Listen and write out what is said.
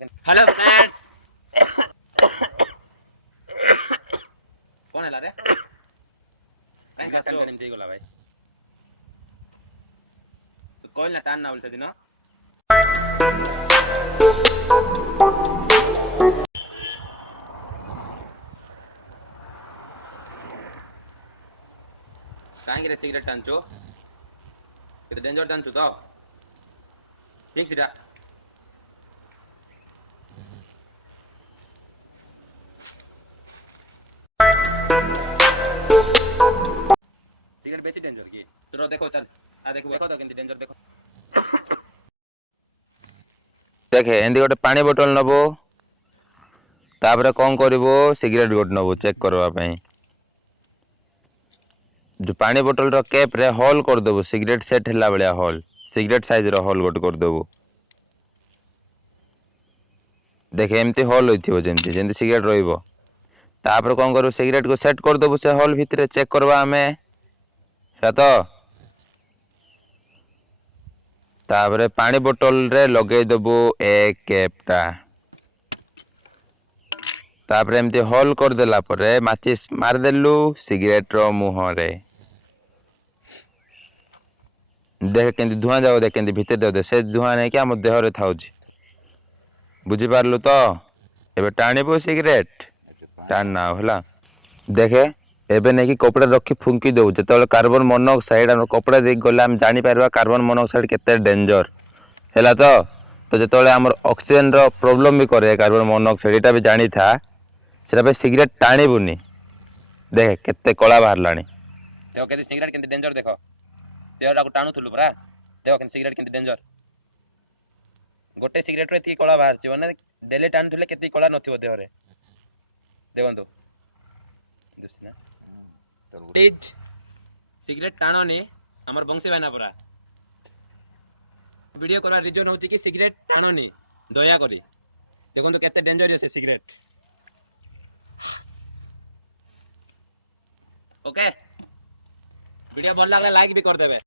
Hello friends कौन है रे काई काट टाइम दे गला भाई तो कोई ना टान ना बोल से दिन काई के सिगरेट टानचो केते डेंजर टानचो तो ठीक सिटा सिगरेट बेसी डेंजर की तो देखो चल आ देखो तो केते डेंजर देखो देखे एंदी गोटे पानी बोतल नबो तापरे कौन करिवो सिगरेट गोटे नबो चेक करवा पई जो पानी बोतल रो कैप रे होल कर देबो सिगरेट सेट हला बलिया होल सिगरेट साइज रो होल गोटे कर देबो देखे एमती होल होइथिबो जेमती जेमती सिगरेट रहिबो तापरे कौन करू सिगरेट को सेट कर देबो से होल भितरे चेक करवा हमें सातो तापरे पानी बोतल रे लगे देबो एक कैपटा तापरे एमती होल कर देला परे माचिस मार देलु सिगरेट रो मुह रे देख केंती धुआं जाओ देख केंती भीतर दे से धुआं नहीं कि हम देह रे थाउची बुझी पारलु तो एबे टाणीबो सिगरेट टाण ना होला देखे एबे नहीं कि कपड़ा रखी फुंकी दउ जतले कार्बन मोनोऑक्साइड हम कपड़ा दे गले हम जानि पारबा कार्बन मोनोऑक्साइड केते डेंजर हैला तो जतले हमर ऑक्सीजन रो प्रॉब्लम भी करे कार्बन मोनोऑक्साइड एटा भी जानि था सेटा पे सिगरेट टाणीबुनी देख केते कला बाहर लानी देखो केते सिगरेट केते डेंजर देखो देहटा को टाणु थुलु परा देखो केते सिगरेट केते डेंजर गोटे सिगरेट रे थी कला बाहर छी माने डेली टाणु थले केते कला नथिबो देह रे देखंतु दुसना तेज सिगरेट टाणोनी हमर बंशी भाईना परा वीडियो करवा रीजन होची कि सिगरेट टाणोनी दया करी देखंतु केते डेंजर ये सिगरेट ओके वीडियो भल लागले लाइक भी कर देबे।